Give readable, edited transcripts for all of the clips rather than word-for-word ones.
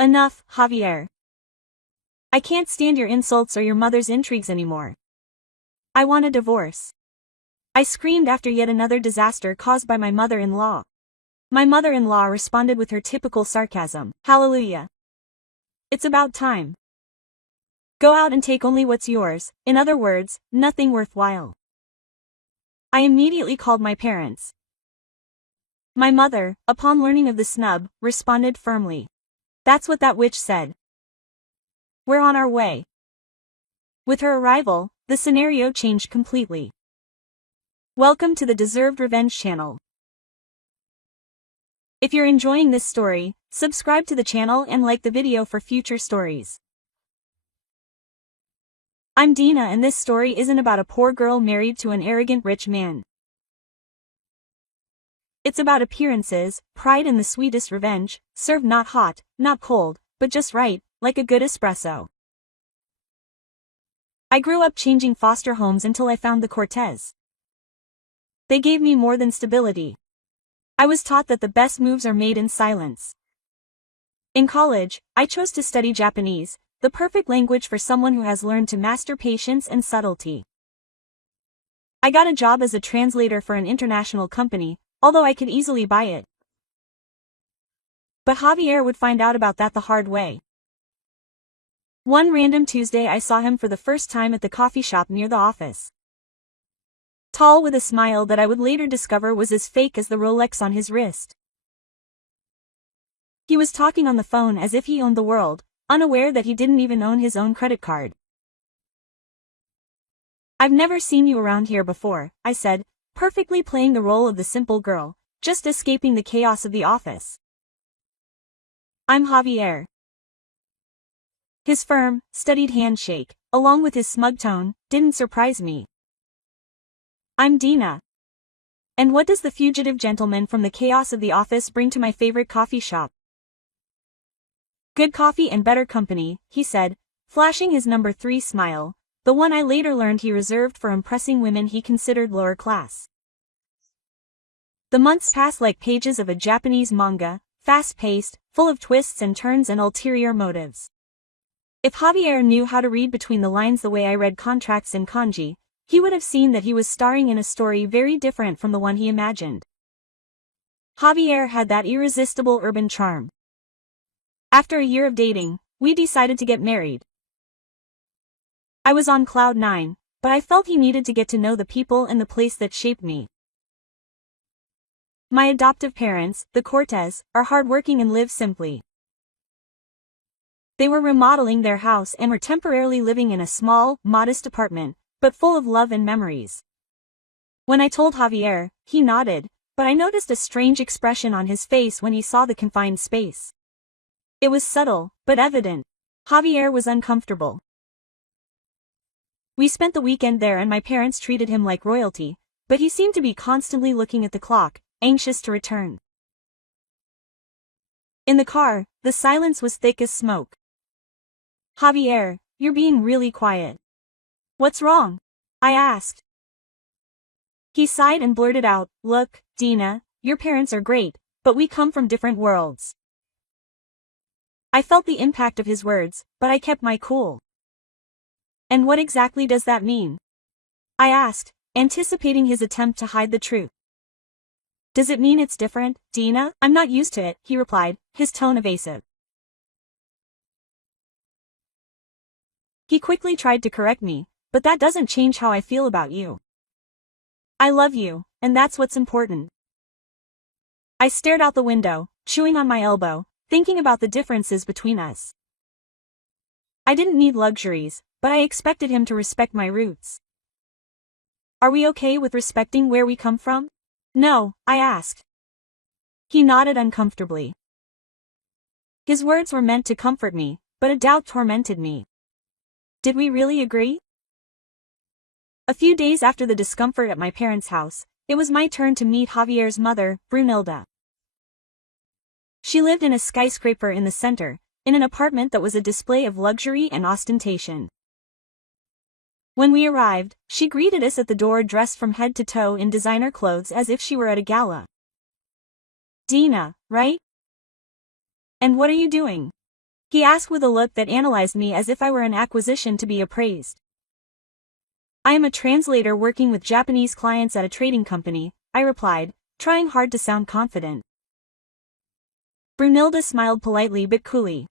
Enough, Javier. I can't stand your insults or your mother's intrigues anymore. I want a divorce. I screamed after yet another disaster caused by my mother-in-law. My mother-in-law responded with her typical sarcasm. Hallelujah. It's about time. Go out and take only what's yours, in other words, nothing worthwhile. I immediately called my parents. My mother, upon learning of the snub, responded firmly. That's what that witch said. We're on our way. With her arrival, the scenario changed completely. Welcome to the Deserved Revenge channel. If you're enjoying this story, subscribe to the channel and like the video for future stories. I'm Dina, and this story isn't about a poor girl married to an arrogant rich man. It's about appearances, pride, and the sweetest revenge, served not hot, not cold, but just right, like a good espresso. I grew up changing foster homes until I found the Cortez. They gave me more than stability. I was taught that the best moves are made in silence. In college, I chose to study Japanese, the perfect language for someone who has learned to master patience and subtlety. I got a job as a translator for an international company, although I could easily buy it. But Javier would find out about that the hard way. One random Tuesday I saw him for the first time at the coffee shop near the office. Tall, with a smile that I would later discover was as fake as the Rolex on his wrist. He was talking on the phone as if he owned the world, unaware that he didn't even own his own credit card. I've never seen you around here before, I said, perfectly playing the role of the simple girl, just escaping the chaos of the office. I'm Javier. His firm, studied handshake, along with his smug tone, didn't surprise me. I'm Dina. And what does the fugitive gentleman from the chaos of the office bring to my favorite coffee shop? Good coffee and better company, he said, flashing his number 3 smile, the one I later learned he reserved for impressing women he considered lower class. The months passed like pages of a Japanese manga, fast-paced, full of twists and turns and ulterior motives. If Javier knew how to read between the lines the way I read contracts in kanji, he would have seen that he was starring in a story very different from the one he imagined. Javier had that irresistible urban charm. After a year of dating, we decided to get married. I was on cloud 9, but I felt he needed to get to know the people and the place that shaped me. My adoptive parents, the Cortez, are hardworking and live simply. They were remodeling their house and were temporarily living in a small, modest apartment, but full of love and memories. When I told Javier, he nodded, but I noticed a strange expression on his face when he saw the confined space. It was subtle, but evident. Javier was uncomfortable. We spent the weekend there and my parents treated him like royalty, but he seemed to be constantly looking at the clock, anxious to return. In the car, the silence was thick as smoke. Javier, you're being really quiet. What's wrong? I asked. He sighed and blurted out, Look, Dina, your parents are great, but we come from different worlds. I felt the impact of his words, but I kept my cool. And what exactly does that mean? I asked, anticipating his attempt to hide the truth. Does it mean it's different, Dina? I'm not used to it, he replied, his tone evasive. He quickly tried to correct me, but that doesn't change how I feel about you. I love you, and that's what's important. I stared out the window, chewing on my elbow, thinking about the differences between us. I didn't need luxuries, but I expected him to respect my roots. Are we okay with respecting where we come from? No, I asked. He nodded uncomfortably. His words were meant to comfort me, but a doubt tormented me. Did we really agree? A few days after the discomfort at my parents' house, it was my turn to meet Javier's mother, Brunilda. She lived in a skyscraper in the center, in an apartment that was a display of luxury and ostentation. When we arrived, she greeted us at the door dressed from head to toe in designer clothes as if she were at a gala. Dina, right? And what are you doing? He asked with a look that analyzed me as if I were an acquisition to be appraised. I am a translator working with Japanese clients at a trading company, I replied, trying hard to sound confident. Brunilda smiled politely but coolly.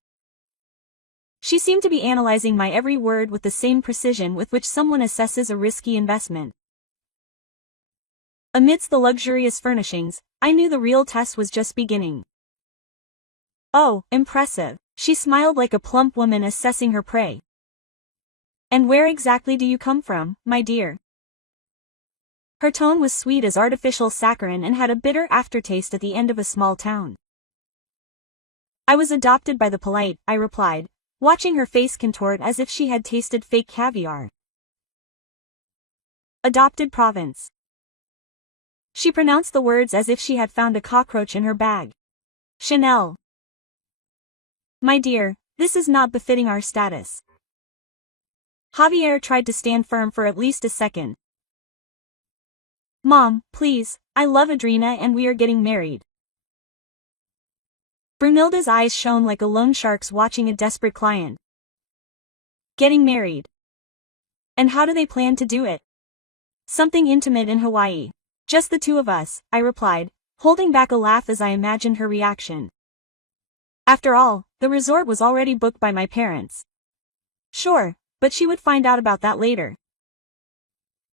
She seemed to be analyzing my every word with the same precision with which someone assesses a risky investment. Amidst the luxurious furnishings, I knew the real test was just beginning. Oh, impressive, she smiled like a plump woman assessing her prey. And where exactly do you come from, my dear? Her tone was sweet as artificial saccharin and had a bitter aftertaste at the end of a small town. I was adopted by the polite, I replied, watching her face contort as if she had tasted fake caviar. Adopted province. She pronounced the words as if she had found a cockroach in her bag. Chanel. My dear, this is not befitting our status. Javier tried to stand firm for at least a second. Mom, please, I love Adrina and we are getting married. Brunilda's eyes shone like a loan shark's watching a desperate client. Getting married. And how do they plan to do it? Something intimate in Hawaii. Just the two of us, I replied, holding back a laugh as I imagined her reaction. After all, the resort was already booked by my parents. Sure, but she would find out about that later.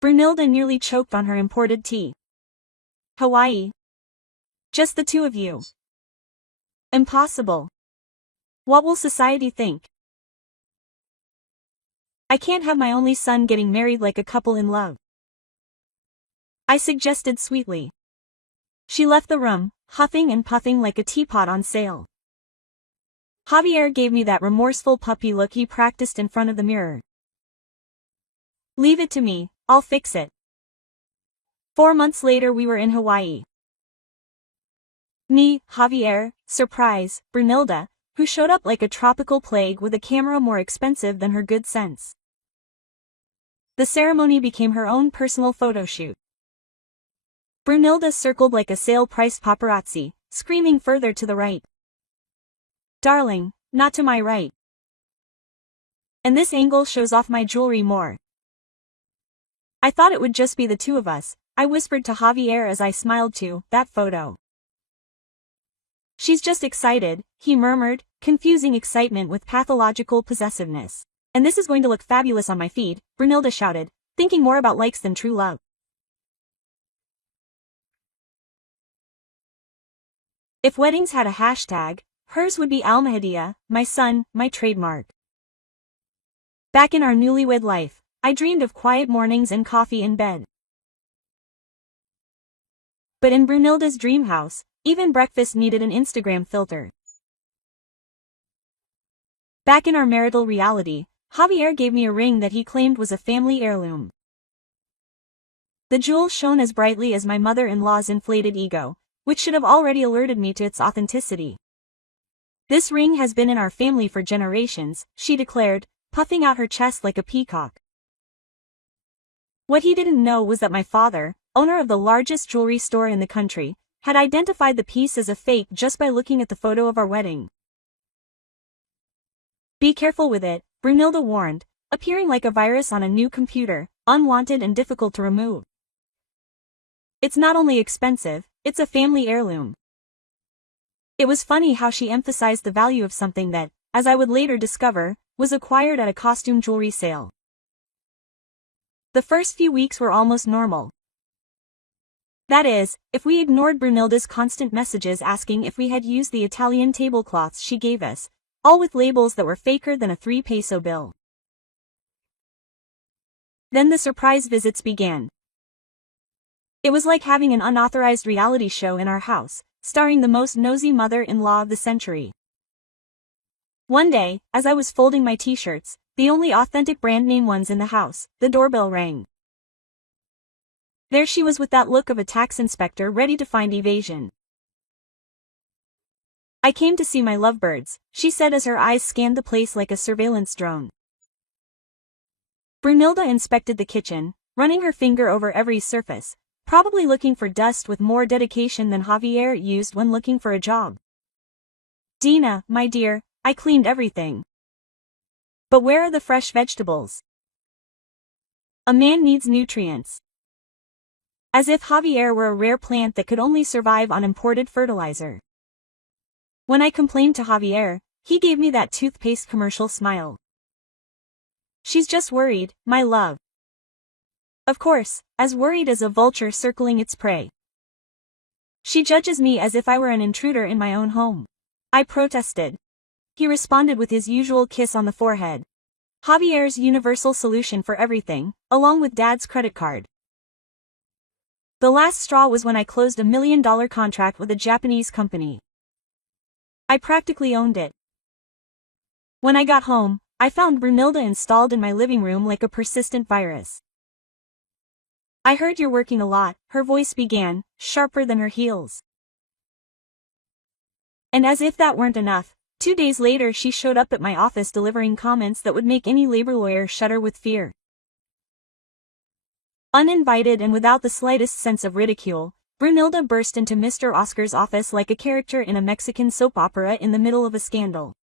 Brunilda nearly choked on her imported tea. Hawaii. Just the two of you. Impossible. What will society think? I can't have my only son getting married like a couple in love, I suggested sweetly. She left the room, huffing and puffing like a teapot on sale. Javier gave me that remorseful puppy look he practiced in front of the mirror. Leave it to me, I'll fix it. 4 months later we were in Hawaii. Me, Javier, surprise, Brunilda, who showed up like a tropical plague with a camera more expensive than her good sense. The ceremony became her own personal photo shoot. Brunilda circled like a sale-priced paparazzi, screaming further to the right. Darling, not to my right. And this angle shows off my jewelry more. I thought it would just be the two of us, I whispered to Javier as I smiled too, that photo. She's just excited, he murmured, confusing excitement with pathological possessiveness. And this is going to look fabulous on my feed, Brunilda shouted, thinking more about likes than true love. If weddings had a hashtag, hers would be Almahdia, my son, my trademark. Back in our newlywed life, I dreamed of quiet mornings and coffee in bed. But in Brunilda's dream house, even breakfast needed an Instagram filter. Back in our marital reality, Javier gave me a ring that he claimed was a family heirloom. The jewel shone as brightly as my mother-in-law's inflated ego, which should have already alerted me to its authenticity. This ring has been in our family for generations, she declared, puffing out her chest like a peacock. What he didn't know was that my father, owner of the largest jewelry store in the country, had identified the piece as a fake just by looking at the photo of our wedding. Be careful with it, Brunilda warned, appearing like a virus on a new computer, unwanted and difficult to remove. It's not only expensive, it's a family heirloom. It was funny how she emphasized the value of something that, as I would later discover, was acquired at a costume jewelry sale. The first few weeks were almost normal. That is, if we ignored Brunilda's constant messages asking if we had used the Italian tablecloths she gave us, all with labels that were faker than a 3-peso bill. Then the surprise visits began. It was like having an unauthorized reality show in our house, starring the most nosy mother-in-law of the century. One day, as I was folding my t-shirts, the only authentic brand name ones in the house, the doorbell rang. There she was with that look of a tax inspector ready to find evasion. I came to see my lovebirds, she said as her eyes scanned the place like a surveillance drone. Brunilda inspected the kitchen, running her finger over every surface, probably looking for dust with more dedication than Javier used when looking for a job. Dina, my dear, I cleaned everything. But where are the fresh vegetables? A man needs nutrients. As if Javier were a rare plant that could only survive on imported fertilizer. When I complained to Javier, he gave me that toothpaste commercial smile. She's just worried, my love. Of course, as worried as a vulture circling its prey. She judges me as if I were an intruder in my own home. I protested. He responded with his usual kiss on the forehead. Javier's universal solution for everything, along with Dad's credit card. The last straw was when I closed a $1 million contract with a Japanese company. I practically owned it. When I got home, I found Brunilda installed in my living room like a persistent virus. I heard you're working a lot, her voice began, sharper than her heels. And as if that weren't enough, 2 days later she showed up at my office delivering comments that would make any labor lawyer shudder with fear. Uninvited and without the slightest sense of ridicule, Brunilda burst into Mr. Oscar's office like a character in a Mexican soap opera in the middle of a scandal.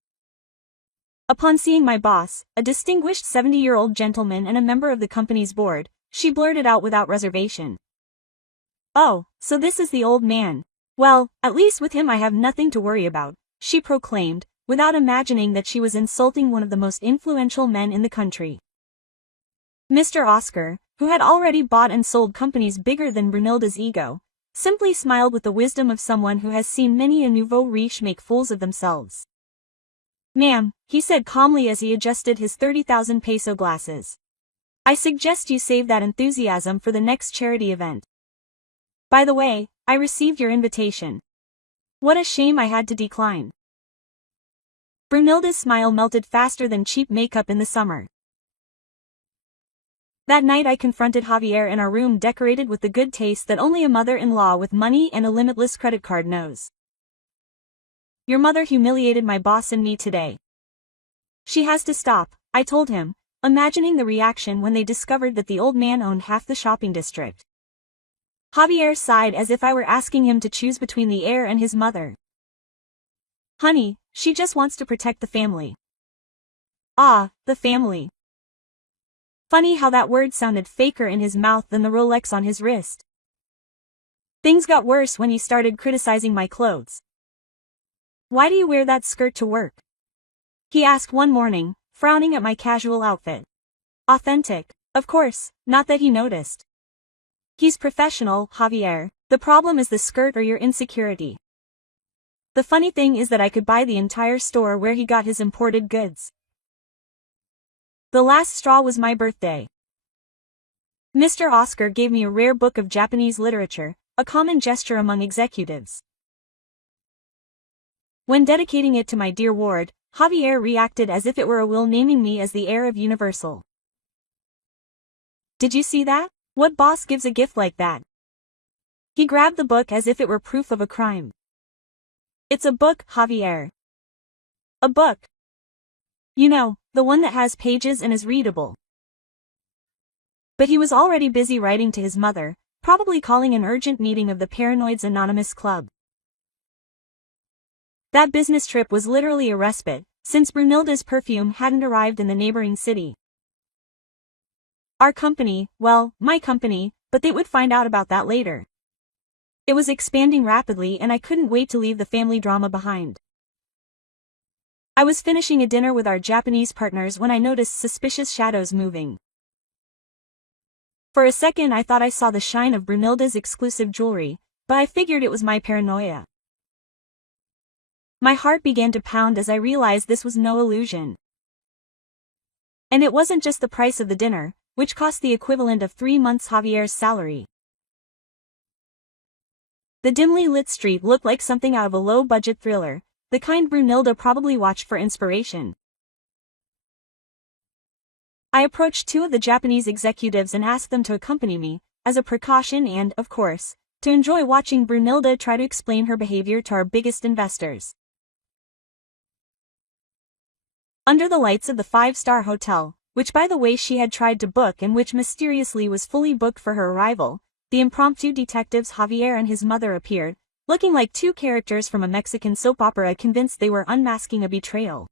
Upon seeing my boss, a distinguished 70-year-old gentleman and a member of the company's board, she blurted out without reservation. "Oh, so this is the old man. Well, at least with him I have nothing to worry about," she proclaimed, without imagining that she was insulting one of the most influential men in the country. Mr. Oscar, who had already bought and sold companies bigger than Brunilda's ego, simply smiled with the wisdom of someone who has seen many a nouveau riche make fools of themselves. "Ma'am," he said calmly as he adjusted his 30,000 peso glasses. "I suggest you save that enthusiasm for the next charity event. By the way, I received your invitation. What a shame I had to decline." Brunilda's smile melted faster than cheap makeup in the summer. That night I confronted Javier in our room decorated with the good taste that only a mother-in-law with money and a limitless credit card knows. "Your mother humiliated my boss and me today. She has to stop," I told him, imagining the reaction when they discovered that the old man owned half the shopping district. Javier sighed as if I were asking him to choose between the heir and his mother. "Honey, she just wants to protect the family." Ah, the family. Funny how that word sounded faker in his mouth than the Rolex on his wrist. Things got worse when he started criticizing my clothes. "Why do you wear that skirt to work?" he asked one morning, frowning at my casual outfit. Authentic, of course, not that he noticed. He's professional, Javier. The problem is the skirt or your insecurity. The funny thing is that I could buy the entire store where he got his imported goods. The last straw was my birthday. Mr. Oscar gave me a rare book of Japanese literature, a common gesture among executives. When dedicating it to my dear ward, Javier reacted as if it were a will naming me as the heir of Universal. "Did you see that? What boss gives a gift like that?" He grabbed the book as if it were proof of a crime. "It's a book, Javier. A book. You know, the one that has pages and is readable." But he was already busy writing to his mother, probably calling an urgent meeting of the Paranoids Anonymous Club. That business trip was literally a respite, since Brunilda's perfume hadn't arrived in the neighboring city. Our company, well, my company, but they would find out about that later. It was expanding rapidly and I couldn't wait to leave the family drama behind. I was finishing a dinner with our Japanese partners when I noticed suspicious shadows moving. For a second I thought I saw the shine of Brunilda's exclusive jewelry, but I figured it was my paranoia. My heart began to pound as I realized this was no illusion. And it wasn't just the price of the dinner, which cost the equivalent of 3 months Javier's salary. The dimly lit street looked like something out of a low-budget thriller, the kind Brunilda probably watched for inspiration. I approached 2 of the Japanese executives and asked them to accompany me, as a precaution and, of course, to enjoy watching Brunilda try to explain her behavior to our biggest investors. Under the lights of the 5-star hotel, which by the way she had tried to book and which mysteriously was fully booked for her arrival, the impromptu detectives Javier and his mother appeared, looking like two characters from a Mexican soap opera convinced they were unmasking a betrayal.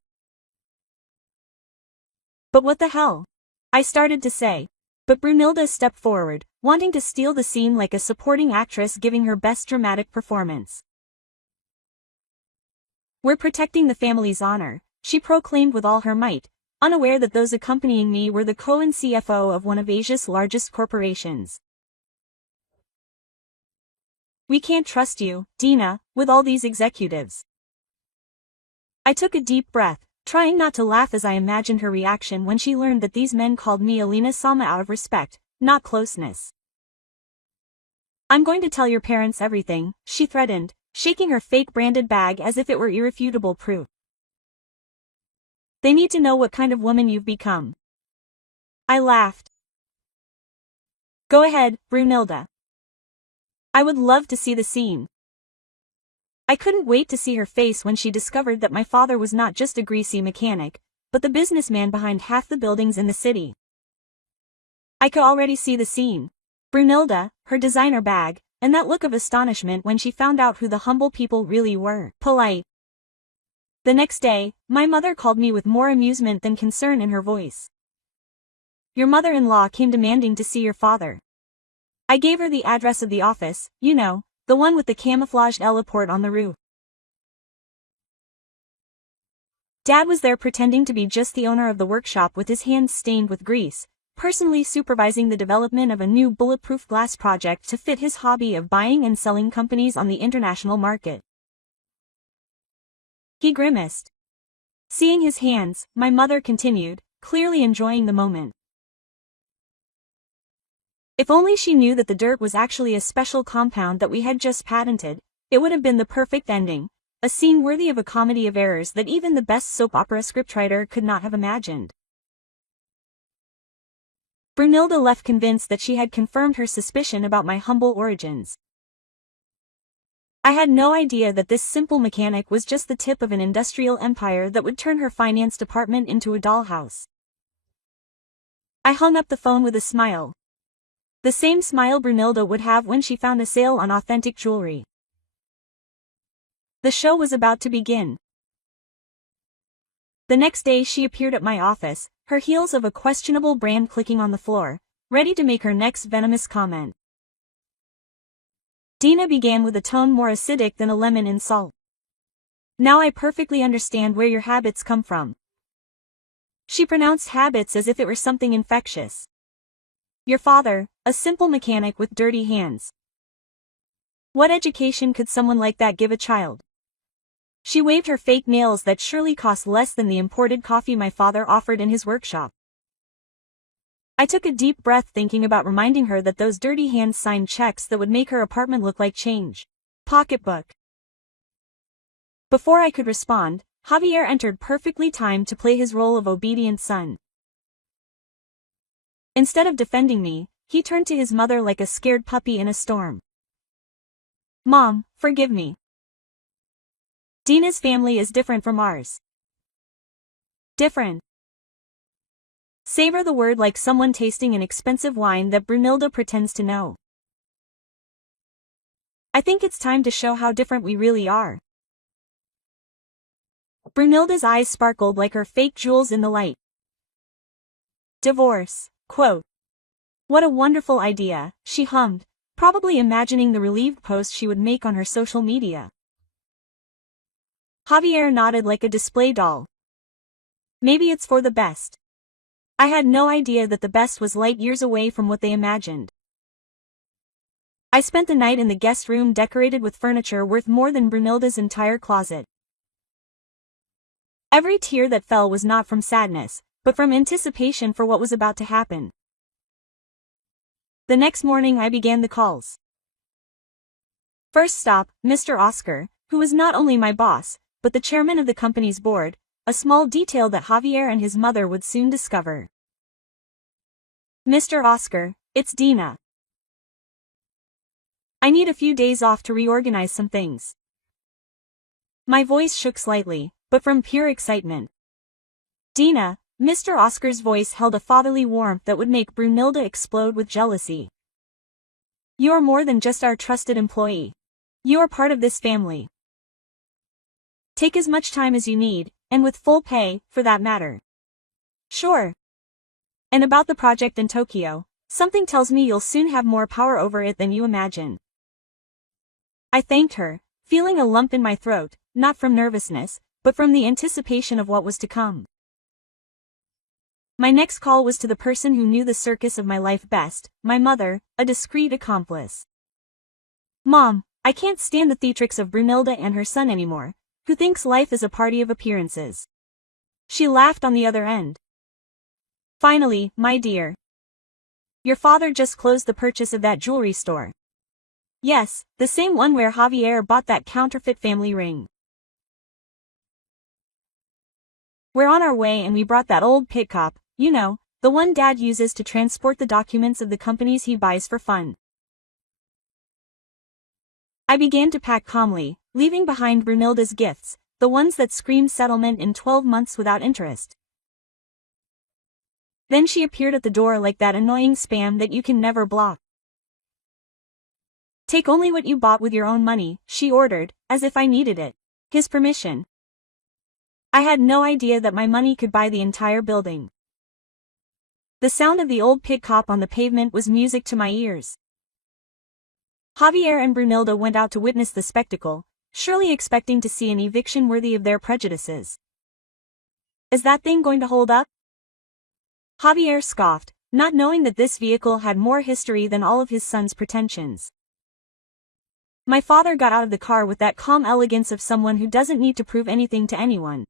But what the hell? I started to say. But Brunilda stepped forward, wanting to steal the scene like a supporting actress giving her best dramatic performance. "We're protecting the family's honor," she proclaimed with all her might, unaware that those accompanying me were the co-and CFO of one of Asia's largest corporations. "We can't trust you, Dina, with all these executives." I took a deep breath, trying not to laugh as I imagined her reaction when she learned that these men called me Alina Salma out of respect, not closeness. "I'm going to tell your parents everything," she threatened, shaking her fake branded bag as if it were irrefutable proof. "They need to know what kind of woman you've become." I laughed. "Go ahead, Brunilda. I would love to see the scene." I couldn't wait to see her face when she discovered that my father was not just a greasy mechanic, but the businessman behind half the buildings in the city. I could already see the scene. Brunilda, her designer bag, and that look of astonishment when she found out who the humble people really were. Polite. The next day, my mother called me with more amusement than concern in her voice. "Your mother-in-law came demanding to see your father." I gave her the address of the office, you know, the one with the camouflaged heliport on the roof. Dad was there pretending to be just the owner of the workshop with his hands stained with grease, personally supervising the development of a new bulletproof glass project to fit his hobby of buying and selling companies on the international market. He grimaced. Seeing his hands, my mother continued, clearly enjoying the moment. If only she knew that the dirt was actually a special compound that we had just patented, it would have been the perfect ending, a scene worthy of a comedy of errors that even the best soap opera scriptwriter could not have imagined. Brunilda left convinced that she had confirmed her suspicion about my humble origins. I had no idea that this simple mechanic was just the tip of an industrial empire that would turn her finance department into a dollhouse. I hung up the phone with a smile. The same smile Brunilda would have when she found a sale on authentic jewelry. The show was about to begin. The next day she appeared at my office, her heels of a questionable brand clicking on the floor, ready to make her next venomous comment. Dina began with a tone more acidic than a lemon in salt. "Now I perfectly understand where your habits come from." She pronounced habits as if it were something infectious. "Your father, a simple mechanic with dirty hands. What education could someone like that give a child?" She waved her fake nails that surely cost less than the imported coffee my father offered in his workshop. I took a deep breath thinking about reminding her that those dirty hands signed checks that would make her apartment look like change. Pocketbook. Before I could respond, Javier entered perfectly timed to play his role of obedient son. Instead of defending me, he turned to his mother like a scared puppy in a storm. "Mom, forgive me. Dina's family is different from ours." Different. Savor the word like someone tasting an expensive wine that Brunilda pretends to know. "I think it's time to show how different we really are." Brunilda's eyes sparkled like her fake jewels in the light. "Divorce, quote. What a wonderful idea," she hummed, probably imagining the relieved post she would make on her social media. Javier nodded like a display doll. "Maybe it's for the best." I had no idea that the best was light years away from what they imagined. I spent the night in the guest room decorated with furniture worth more than Brunilda's entire closet. Every tear that fell was not from sadness, but from anticipation for what was about to happen. The next morning I began the calls. First stop, Mr. Oscar, who was not only my boss, but the chairman of the company's board, a small detail that Javier and his mother would soon discover. "Mr. Oscar, it's Dina. I need a few days off to reorganize some things." My voice shook slightly, but from pure excitement. "Dina," Mr. Oscar's voice held a fatherly warmth that would make Brunilda explode with jealousy. "You're more than just our trusted employee. You are part of this family. Take as much time as you need, and with full pay, for that matter. Sure. And about the project in Tokyo, something tells me you'll soon have more power over it than you imagine. I thanked her, feeling a lump in my throat, not from nervousness, but from the anticipation of what was to come. My next call was to the person who knew the circus of my life best, my mother, a discreet accomplice. Mom, I can't stand the theatrics of Brunilda and her son anymore, who thinks life is a party of appearances. She laughed on the other end. Finally, my dear. Your father just closed the purchase of that jewelry store. Yes, the same one where Javier bought that counterfeit family ring. We're on our way and we brought that old pit cop, you know, the one Dad uses to transport the documents of the companies he buys for fun. I began to pack calmly, leaving behind Brunilda's gifts, the ones that screamed settlement in 12 months without interest. Then she appeared at the door like that annoying spam that you can never block. Take only what you bought with your own money, she ordered, as if I needed it. His permission. I had no idea that my money could buy the entire building. The sound of the old pit cop on the pavement was music to my ears. Javier and Brunilda went out to witness the spectacle, surely expecting to see an eviction worthy of their prejudices. Is that thing going to hold up? Javier scoffed, not knowing that this vehicle had more history than all of his son's pretensions. My father got out of the car with that calm elegance of someone who doesn't need to prove anything to anyone.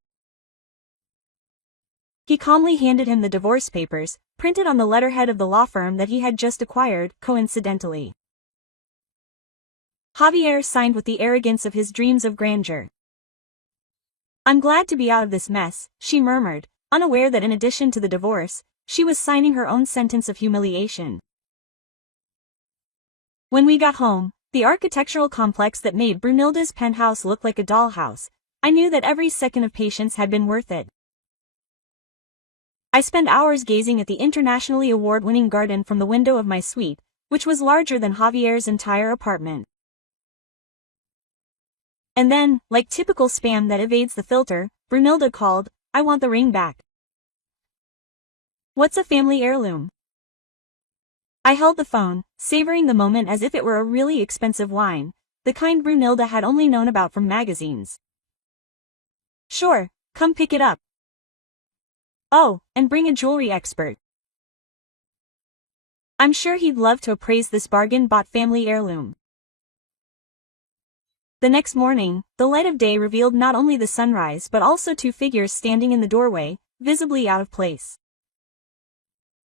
He calmly handed him the divorce papers, printed on the letterhead of the law firm that he had just acquired, coincidentally. Javier signed with the arrogance of his dreams of grandeur. I'm glad to be out of this mess, she murmured, unaware that in addition to the divorce, she was signing her own sentence of humiliation. When we got home, the architectural complex that made Brunilda's penthouse look like a dollhouse, I knew that every second of patience had been worth it. I spent hours gazing at the internationally award-winning garden from the window of my suite, which was larger than Javier's entire apartment. And then, like typical spam that evades the filter, Brunilda called, I want the ring back. What's a family heirloom? I held the phone, savoring the moment as if it were a really expensive wine, the kind Brunilda had only known about from magazines. Sure, come pick it up. Oh, and bring a jewelry expert. I'm sure he'd love to appraise this bargain-bought family heirloom. The next morning, the light of day revealed not only the sunrise but also two figures standing in the doorway, visibly out of place.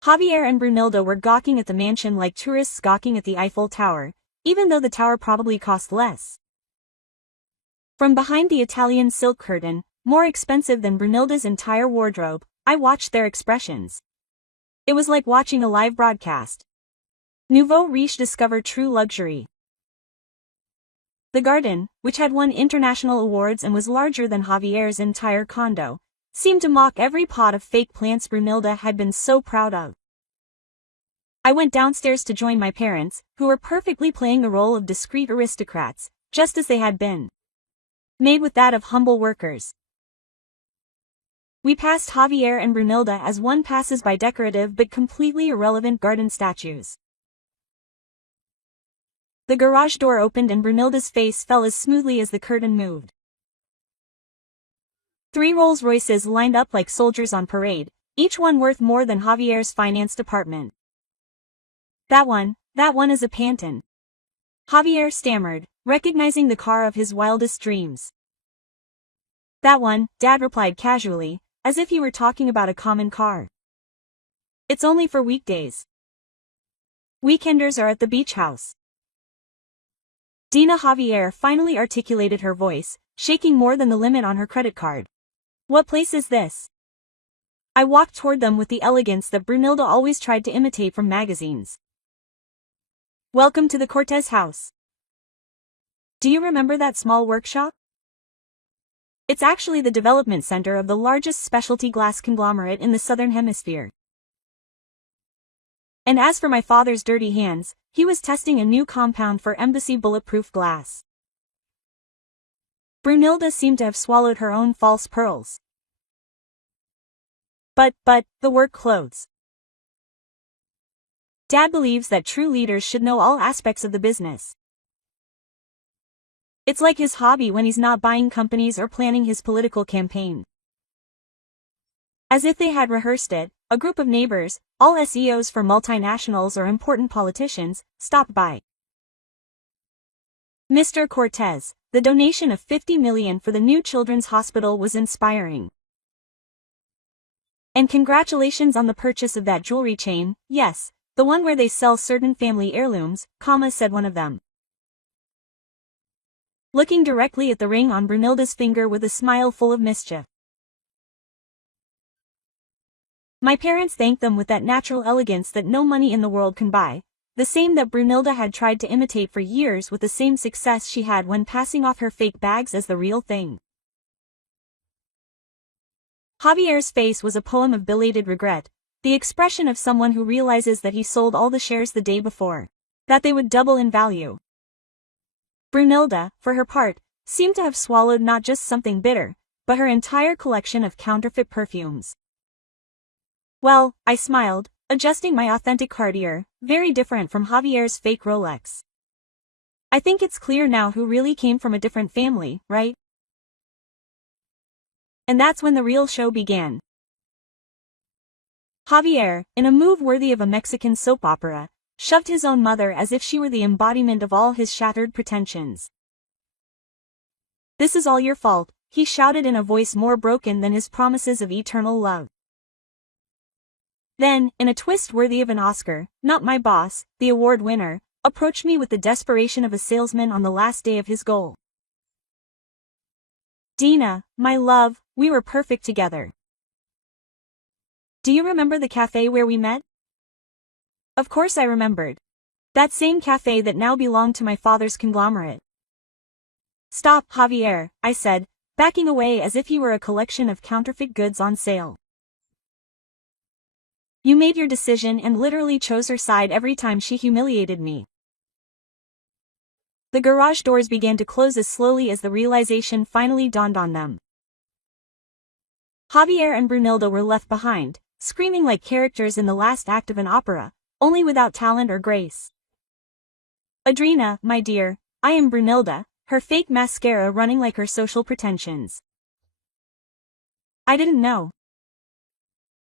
Javier and Brunilda were gawking at the mansion like tourists gawking at the Eiffel Tower, even though the tower probably cost less. From behind the Italian silk curtain, more expensive than Brunilda's entire wardrobe, I watched their expressions. It was like watching a live broadcast. Nouveau riche discovered true luxury. The garden, which had won international awards and was larger than Javier's entire condo, seemed to mock every pot of fake plants Brunilda had been so proud of. I went downstairs to join my parents, who were perfectly playing the role of discreet aristocrats, just as they had been made with that of humble workers. We passed Javier and Brunilda as one passes by decorative but completely irrelevant garden statues. The garage door opened and Brunilda's face fell as smoothly as the curtain moved. 3 Rolls Royces lined up like soldiers on parade, each one worth more than Javier's finance department. That one is a Panton. Javier stammered, recognizing the car of his wildest dreams. That one, Dad replied casually, as if he were talking about a common car. It's only for weekdays. Weekenders are at the beach house. Dina Javier finally articulated her voice, shaking more than the limit on her credit card. What place is this? I walked toward them with the elegance that Brunilda always tried to imitate from magazines. Welcome to the Cortez house. Do you remember that small workshop? It's actually the development center of the largest specialty glass conglomerate in the Southern Hemisphere. And as for my father's dirty hands, he was testing a new compound for embassy bulletproof glass. Brunilda seemed to have swallowed her own false pearls. But, the work clothes. Dad believes that true leaders should know all aspects of the business. It's like his hobby when he's not buying companies or planning his political campaign. As if they had rehearsed it, a group of neighbors, all SEOs for multinationals or important politicians, stopped by. Mr. Cortez, the donation of $50 million for the new children's hospital was inspiring. And congratulations on the purchase of that jewelry chain, yes, the one where they sell certain family heirlooms, said one of them. Looking directly at the ring on Brunilda's finger with a smile full of mischief. My parents thanked them with that natural elegance that no money in the world can buy, the same that Brunilda had tried to imitate for years with the same success she had when passing off her fake bags as the real thing. Javier's face was a poem of belated regret, the expression of someone who realizes that he sold all the shares the day before, that they would double in value. Brunilda, for her part, seemed to have swallowed not just something bitter, but her entire collection of counterfeit perfumes. Well, I smiled, adjusting my authentic Cartier, very different from Javier's fake Rolex. I think it's clear now who really came from a different family, right? And that's when the real show began. Javier, in a move worthy of a Mexican soap opera, shoved his own mother as if she were the embodiment of all his shattered pretensions. "This is all your fault," he shouted in a voice more broken than his promises of eternal love. Then, in a twist worthy of an Oscar, not my boss, the award winner, approached me with the desperation of a salesman on the last day of his goal. "Dina, my love, we were perfect together. Do you remember the cafe where we met?" Of course I remembered. That same cafe that now belonged to my father's conglomerate. "Stop, Javier," I said, backing away as if he were a collection of counterfeit goods on sale. "You made your decision and literally chose her side every time she humiliated me." The garage doors began to close as slowly as the realization finally dawned on them. Javier and Brunilda were left behind, screaming like characters in the last act of an opera, only without talent or grace. "Adrina, my dear, I am Brunilda," her fake mascara running like her social pretensions. "I didn't know.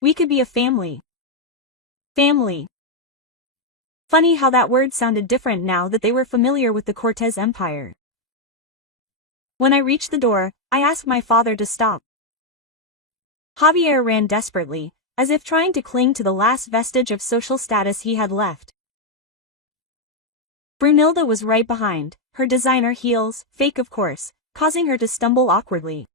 We could be a family." Family. Funny how that word sounded different now that they were familiar with the Cortez Empire. When I reached the door, I asked my father to stop. Javier ran desperately, as if trying to cling to the last vestige of social status he had left. Brunilda was right behind, her designer heels, fake of course, causing her to stumble awkwardly.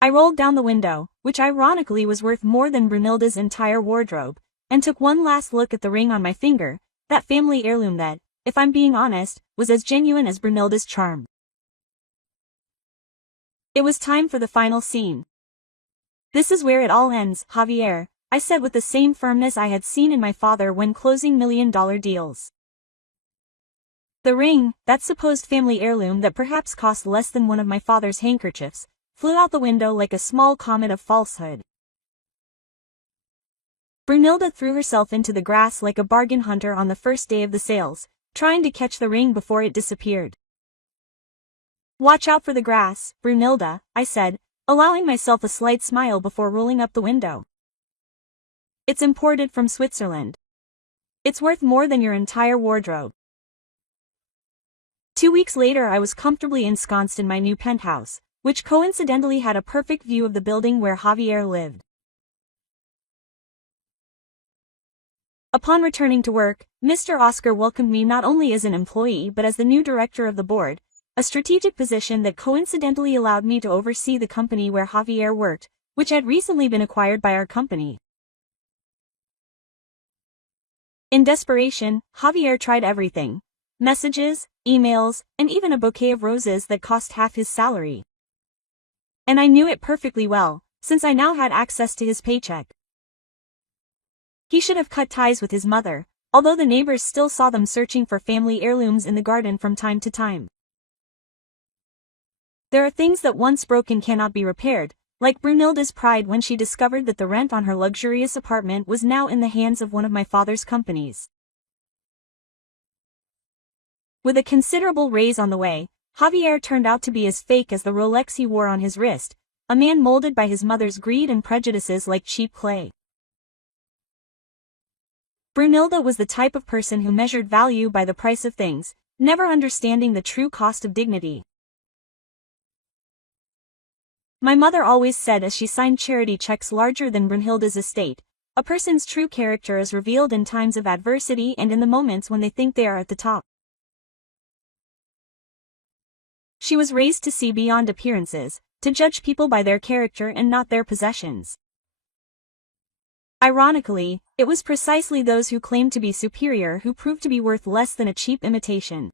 I rolled down the window, which ironically was worth more than Brunilda's entire wardrobe, and took one last look at the ring on my finger, that family heirloom that, if I'm being honest, was as genuine as Brunilda's charm. It was time for the final scene. "This is where it all ends, Javier," I said with the same firmness I had seen in my father when closing million-dollar deals. The ring, that supposed family heirloom that perhaps cost less than one of my father's handkerchiefs, flew out the window like a small comet of falsehood. Brunilda threw herself into the grass like a bargain hunter on the first day of the sales, trying to catch the ring before it disappeared. "Watch out for the grass, Brunilda," I said, allowing myself a slight smile before rolling up the window. "It's imported from Switzerland. It's worth more than your entire wardrobe." 2 weeks later I was comfortably ensconced in my new penthouse, which coincidentally had a perfect view of the building where Javier lived. Upon returning to work, Mr. Oscar welcomed me not only as an employee but as the new director of the board, a strategic position that coincidentally allowed me to oversee the company where Javier worked, which had recently been acquired by our company. In desperation, Javier tried everything: messages, emails, and even a bouquet of roses that cost half his salary. And I knew it perfectly well, since I now had access to his paycheck. He should have cut ties with his mother, although the neighbors still saw them searching for family heirlooms in the garden from time to time. There are things that once broken cannot be repaired, like Brunilda's pride when she discovered that the rent on her luxurious apartment was now in the hands of one of my father's companies. With a considerable raise on the way, Javier turned out to be as fake as the Rolex he wore on his wrist, a man molded by his mother's greed and prejudices like cheap clay. Brunilda was the type of person who measured value by the price of things, never understanding the true cost of dignity. My mother always said as she signed charity checks larger than Brunhilda's estate, a person's true character is revealed in times of adversity and in the moments when they think they are at the top. She was raised to see beyond appearances, to judge people by their character and not their possessions. Ironically, it was precisely those who claimed to be superior who proved to be worth less than a cheap imitation.